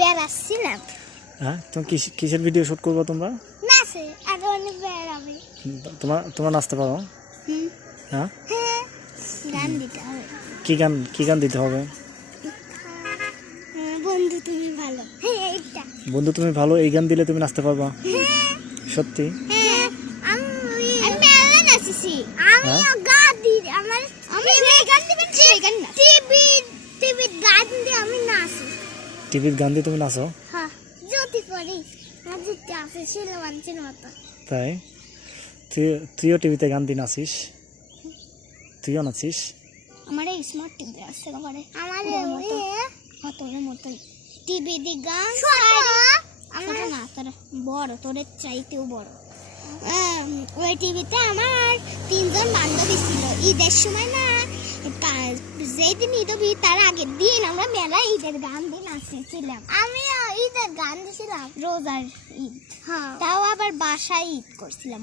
বেড়াচ্ছিলাম। হ্যাঁ, তুমি কিসের ভিডিও শুট করবো তোমরা? নাচে আগে অনেক বেড়াবে। তোমরা নাচতে পারো? হ্যাঁ, গান দিতে হবে। কি গান দিতে হবে? বন্ধু তুমি ভালো। এইটা বন্ধু তুমি ভালো, এই গান দিলে তুমি নাচতে পারবা? সত্যি? আমি মেলা নাচেছি। আমি গান দিই। আমি এই গান দিবেন, সেই গান না। টিভি গান দিয়ে আমি নাচি। টিভির গান দিয়ে তুমি নাচো? হ্যাঁ, যদি পড়ি যদি আছে শিলওয়ানচির মতো। তাই? তুইও টিভিতে গান দিয়ে নাচিস? তুইও নাচিস? আমার এই স্মার্ট টিভি আছে ঘরে। আমার তোর মতোই টিভি দি গান আমার না, তোর বড়, তোর চাইতেও বড়। ওই টিভিতে আমার 3 জন বান্ধবী ছিল। ঈদের সময় না, যেদিন ঈদ হবে তার আগের দিন আমরা মেলা ঈদের গান দিয়ে নাচেছিলাম। আমি ঈদের গান দিয়েছিলাম রোজার ঈদ, তাও আবার বাসায় ঈদ করছিলাম।